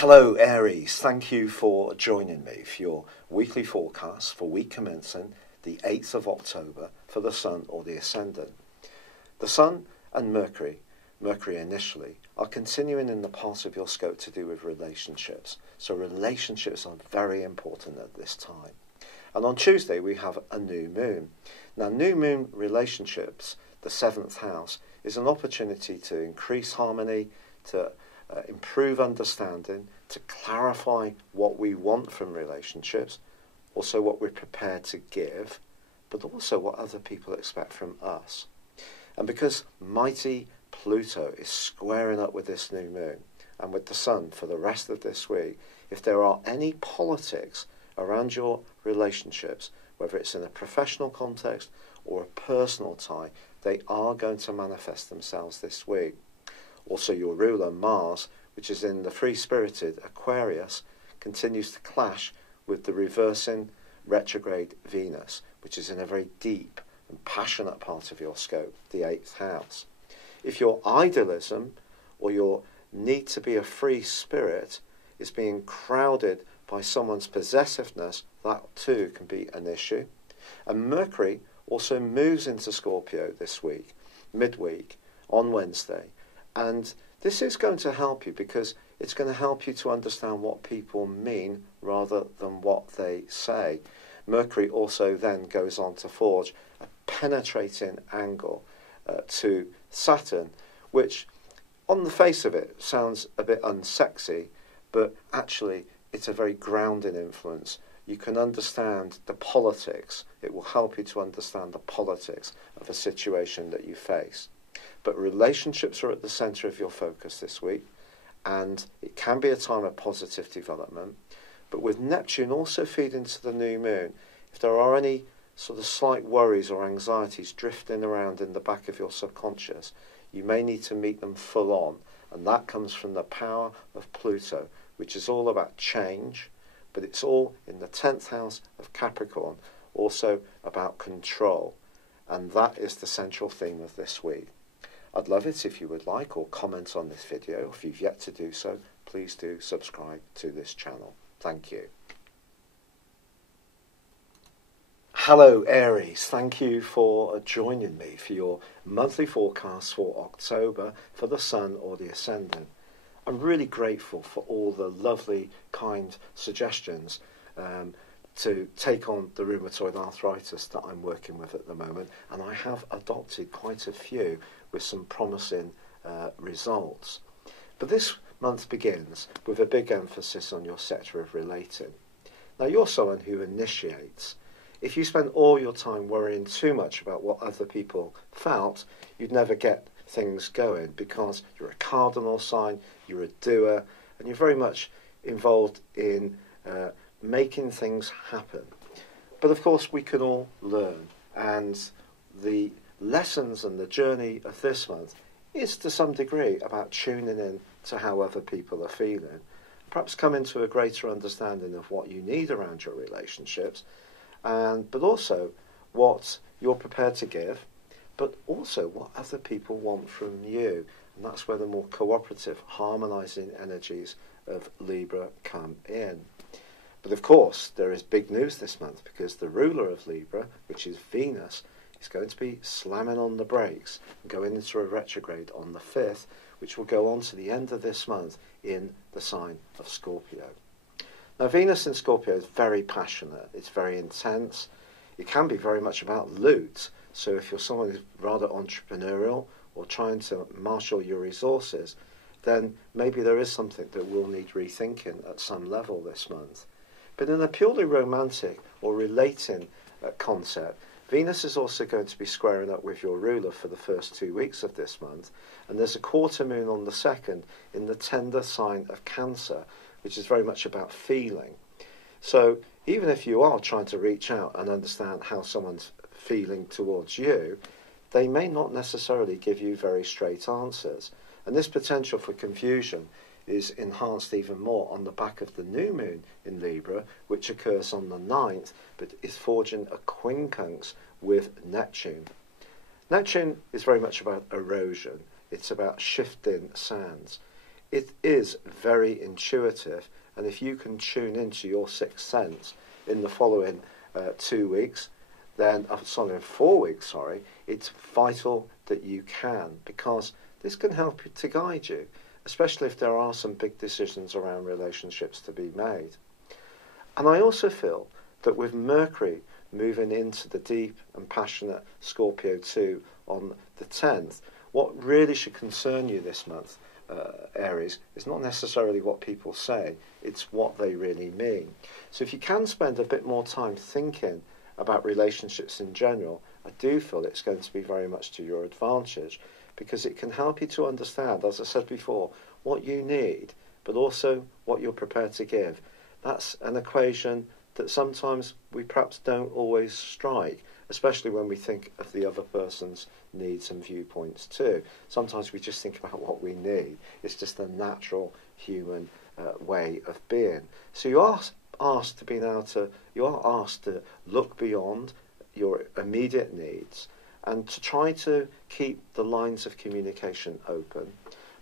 Hello Aries, thank you for joining me for your weekly forecast for week commencing the 8th of October for the Sun or the Ascendant. The Sun and Mercury initially, are continuing in the part of your scope to do with relationships. So relationships are very important at this time. And on Tuesday we have a new moon. Now new moon relationships, the 7th house, is an opportunity to increase harmony, to improve understanding, to clarify what we want from relationships, also what we're prepared to give, but also what other people expect from us. And because mighty Pluto is squaring up with this new moon and with the Sun for the rest of this week, if there are any politics around your relationships, whether it's in a professional context or a personal tie, they are going to manifest themselves this week. Also, your ruler, Mars, which is in the free-spirited Aquarius, continues to clash with the reversing retrograde Venus, which is in a very deep and passionate part of your scope, the 8th house. If your idealism or your need to be a free spirit is being crowded by someone's possessiveness, that too can be an issue. And Mercury also moves into Scorpio this week, midweek, on Wednesday. And this is going to help you because it's going to help you to understand what people mean rather than what they say. Mercury also then goes on to forge a penetrating angle to Saturn, which on the face of it sounds a bit unsexy, but actually it's a very grounding influence. You can understand the politics. It will help you to understand the politics of a situation that you face. But relationships are at the centre of your focus this week, and it can be a time of positive development. But with Neptune also feeding to the new moon, if there are any sort of slight worries or anxieties drifting around in the back of your subconscious, you may need to meet them full on, and that comes from the power of Pluto, which is all about change, but it's all in the 10th house of Capricorn, also about control, and that is the central theme of this week. I'd love it if you would like or comment on this video. If you've yet to do so, please do subscribe to this channel. Thank you. Hello Aries, thank you for joining me for your monthly forecast for October for the Sun or the Ascendant. I'm really grateful for all the lovely, kind suggestions to take on the rheumatoid arthritis that I'm working with at the moment, and I have adopted quite a few with some promising results. But this month begins with a big emphasis on your sector of relating. Now you're someone who initiates. If you spend all your time worrying too much about what other people felt, you'd never get things going because you're a cardinal sign, you're a doer, and you're very much involved in making things happen. But of course we can all learn, and the lessons and the journey of this month is to some degree about tuning in to how other people are feeling, perhaps coming to a greater understanding of what you need around your relationships, but also what you're prepared to give, but also what other people want from you. And that's where the more cooperative, harmonising energies of Libra come in. But of course, there is big news this month because the ruler of Libra, which is Venus, is going to be slamming on the brakes and going into a retrograde on the 5th, which will go on to the end of this month in the sign of Scorpio. Now, Venus in Scorpio is very passionate. It's very intense. It can be very much about loot. So if you're someone who's rather entrepreneurial or trying to marshal your resources, then maybe there is something that will need rethinking at some level this month. But in a purely romantic or relating concept, Venus is also going to be squaring up with your ruler for the first 2 weeks of this month, and there's a quarter moon on the 2nd in the tender sign of Cancer, which is very much about feeling. So even if you are trying to reach out and understand how someone's feeling towards you, they may not necessarily give you very straight answers. And this potential for confusion is enhanced even more on the back of the new moon in Libra, which occurs on the 9th, but is forging a quincunx with Neptune. Neptune is very much about erosion. It's about shifting sands. it is very intuitive, and if you can tune into your sixth sense in the following 2 weeks, then, sorry, in 4 weeks, sorry, it's vital that you can, because this can help you to guide you, especially if there are some big decisions around relationships to be made. And I also feel that with Mercury moving into the deep and passionate Scorpio 2 on the 10th, what really should concern you this month, Aries, is not necessarily what people say, it's what they really mean. So if you can spend a bit more time thinking about relationships in general, I do feel it's going to be very much to your advantage, because it can help you to understand, as I said before, what you need, but also what you're prepared to give. That's an equation that sometimes we perhaps don't always strike, especially when we think of the other person's needs and viewpoints too. Sometimes we just think about what we need. It's just a natural human way of being. So you are asked to look beyond your immediate needs and to try to keep the lines of communication open.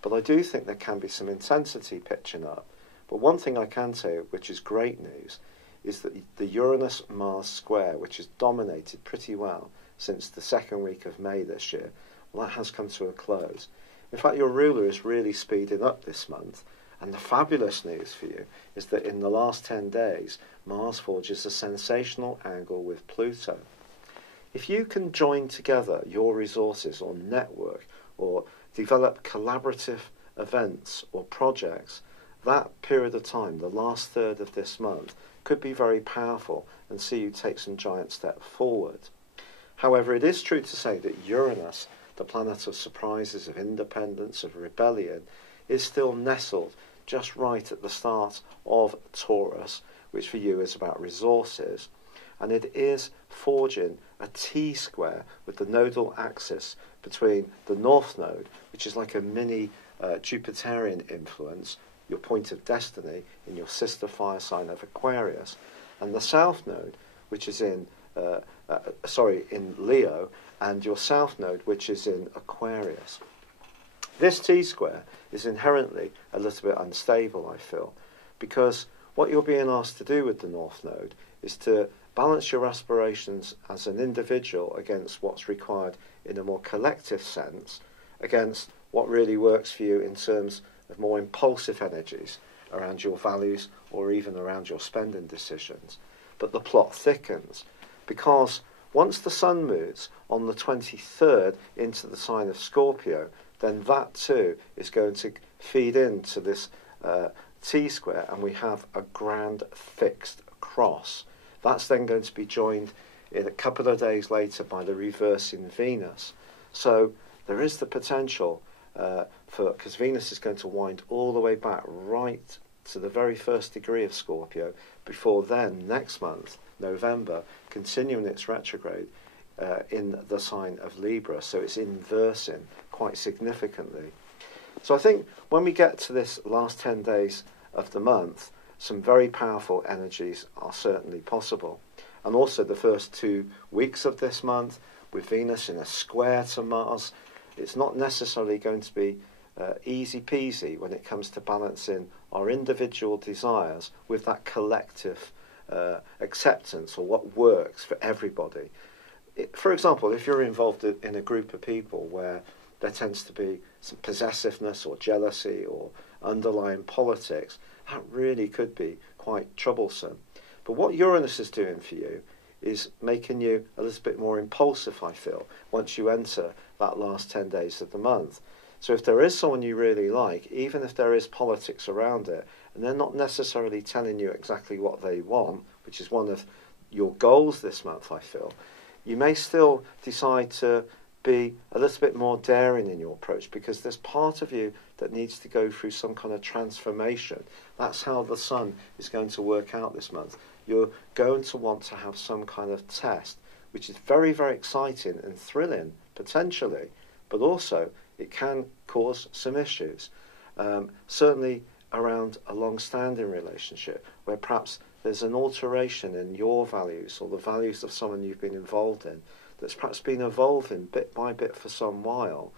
But I do think there can be some intensity pitching up. But one thing I can say, which is great news, is that the Uranus-Mars square, which has dominated pretty well since the second week of May this year, well, that has come to a close. In fact, your ruler is really speeding up this month, and the fabulous news for you is that in the last 10 days, Mars forges a sensational angle with Pluto. If you can join together your resources or network or develop collaborative events or projects, that period of time, the last third of this month, could be very powerful and see you take some giant step forward. However, it is true to say that Uranus, the planet of surprises, of independence, of rebellion, is still nestled just right at the start of Taurus, which for you is about resources, and it is forging a T-square with the nodal axis between the North Node, which is like a mini Jupiterian influence, your point of destiny in your sister fire sign of Aquarius, and the South Node, which is in Leo, and your South Node, which is in Aquarius. This T-square is inherently a little bit unstable, I feel, because what you're being asked to do with the North Node is to balance your aspirations as an individual against what's required in a more collective sense, against what really works for you in terms of more impulsive energies around your values or even around your spending decisions. But the plot thickens, because once the Sun moves on the 23rd into the sign of Scorpio, then that too is going to feed into this T-square, and we have a grand fixed cross. That's then going to be joined in a couple of days later by the reverse in Venus. So there is the potential because Venus is going to wind all the way back right to the very first degree of Scorpio, before then, next month, November, continuing its retrograde in the sign of Libra. So it's inversing quite significantly. So I think when we get to this last 10 days of the month, some very powerful energies are certainly possible. And also the first 2 weeks of this month, with Venus in a square to Mars, it's not necessarily going to be easy peasy when it comes to balancing our individual desires with that collective acceptance, or what works for everybody. For example, if you're involved in a group of people where there tends to be some possessiveness or jealousy or underlying politics, that really could be quite troublesome. But what Uranus is doing for you is making you a little bit more impulsive, I feel, once you enter that last 10 days of the month. So if there is someone you really like, even if there is politics around it, and they're not necessarily telling you exactly what they want, which is one of your goals this month, I feel, you may still decide to be a little bit more daring in your approach, because there's part of you that needs to go through some kind of transformation. That's how the Sun is going to work out this month. You're going to want to have some kind of test, which is very, very exciting and thrilling, potentially, but also it can cause some issues. Certainly around a long-standing relationship, where perhaps there's an alteration in your values or the values of someone you've been involved in that's perhaps been evolving bit by bit for some while.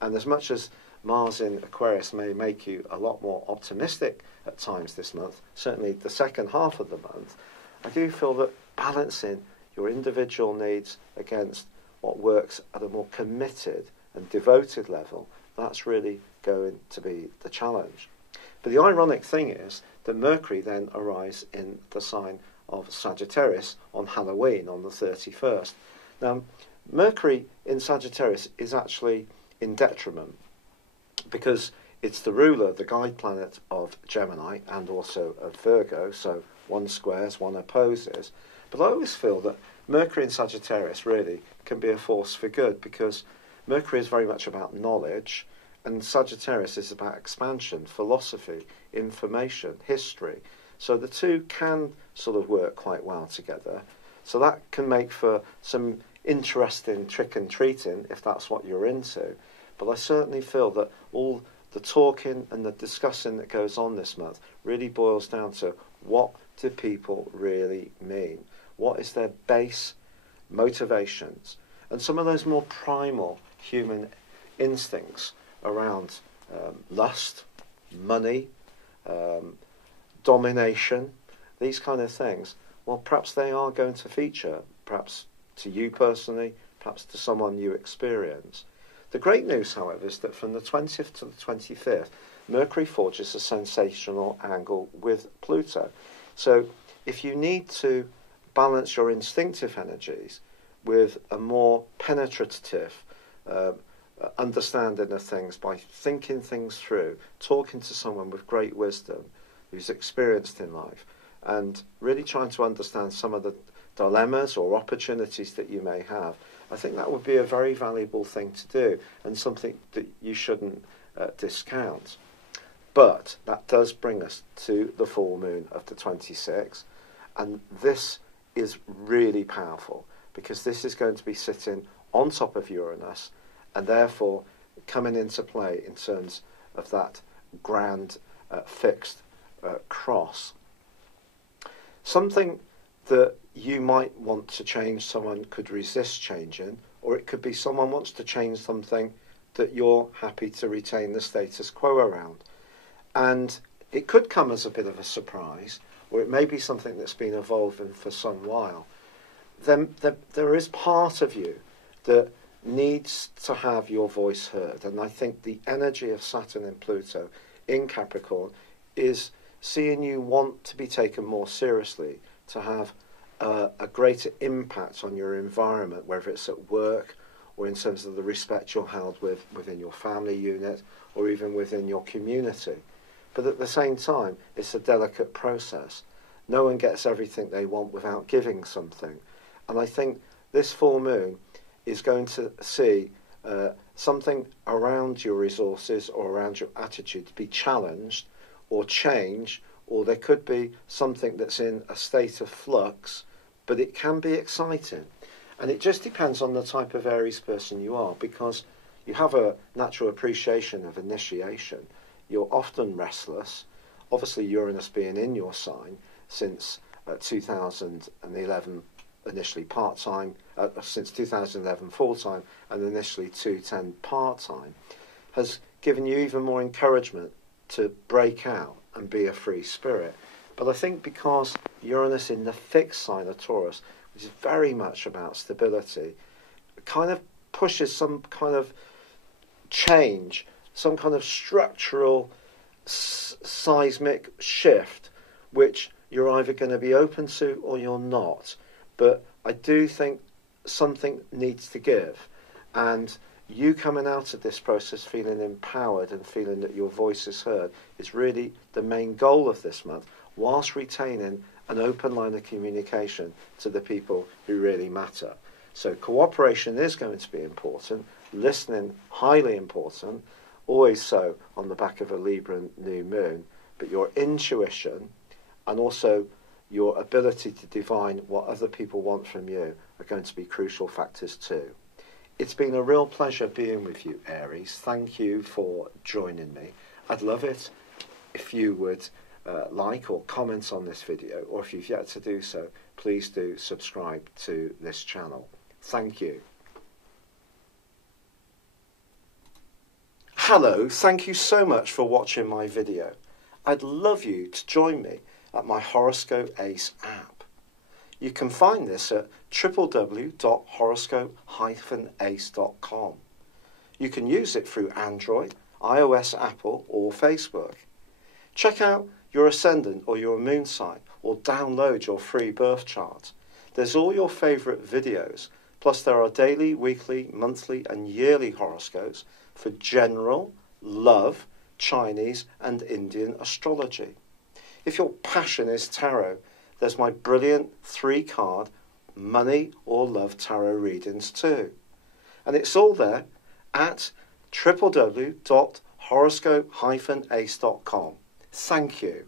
And as much as Mars in Aquarius may make you a lot more optimistic at times this month, certainly the second half of the month. I do feel that balancing your individual needs against what works at a more committed and devoted level, that's really going to be the challenge. But the ironic thing is that Mercury then arrives in the sign of Sagittarius on Halloween, on the 31st. Now, Mercury in Sagittarius is actually in detriment because it's the ruler, the guide planet of Gemini and also of Virgo, so one squares, one opposes. But I always feel that Mercury in Sagittarius really can be a force for good, because Mercury is very much about knowledge and Sagittarius is about expansion, philosophy, information, history. So the two can sort of work quite well together. So that can make for some interesting trick and treating if that's what you're into. But I certainly feel that all the talking and the discussing that goes on this month really boils down to, what do people really mean? What is their base motivations? And some of those more primal human instincts around lust, money, domination, these kind of things, well, perhaps they are going to feature, perhaps to you personally, perhaps to someone you experience. The great news, however, is that from the 20th to the 25th, Mercury forges a sensational angle with Pluto. So if you need to balance your instinctive energies with a more penetrative understanding of things by thinking things through, talking to someone with great wisdom who's experienced in life, and really trying to understand some of the dilemmas or opportunities that you may have, I think that would be a very valuable thing to do and something that you shouldn't discount. But that does bring us to the full moon of the 26th, and this is really powerful because this is going to be sitting on top of Uranus and therefore coming into play in terms of that grand fixed cross. Something that you might want to change, someone could resist changing, or it could be someone wants to change something that you're happy to retain the status quo around. And it could come as a bit of a surprise, or it may be something that's been evolving for some while. Then there is part of you that needs to have your voice heard. And I think the energy of Saturn and Pluto in Capricorn is seeing you want to be taken more seriously, to have a greater impact on your environment, whether it's at work or in terms of the respect you're held within your family unit or even within your community. But at the same time, it's a delicate process. No one gets everything they want without giving something. And I think this full moon is going to see something around your resources or around your attitude to be challenged or change, or there could be something that's in a state of flux, but it can be exciting. And it just depends on the type of Aries person you are, because you have a natural appreciation of initiation. You're often restless. Obviously, Uranus being in your sign since 2011, initially part-time, since 2011 full-time, and initially 2010 part-time, has given you even more encouragement to break out and be a free spirit. But I think because Uranus in the fixed sign of Taurus, which is very much about stability, kind of pushes some kind of change, some kind of structural seismic shift, which you're either going to be open to or you're not. But I do think something needs to give. And you coming out of this process feeling empowered and feeling that your voice is heard is really the main goal of this month, whilst retaining an open line of communication to the people who really matter. So cooperation is going to be important, listening highly important, always so on the back of a Libra new moon, but your intuition and also your ability to divine what other people want from you are going to be crucial factors too. It's been a real pleasure being with you, Aries. Thank you for joining me. I'd love it if you would like or comment on this video, or if you've yet to do so, please do subscribe to this channel. Thank you. Hello, thank you so much for watching my video. I'd love you to join me at my Horoscope Ace app. You can find this at www.horoscope-ace.com. You can use it through Android, iOS, Apple or Facebook. Check out your ascendant or your moon sign or download your free birth chart. There's all your favourite videos, plus there are daily, weekly, monthly and yearly horoscopes for general, love, Chinese and Indian astrology. If your passion is tarot, there's my brilliant 3-card money or love tarot readings too. And it's all there at www.horoscope-ace.com. Thank you.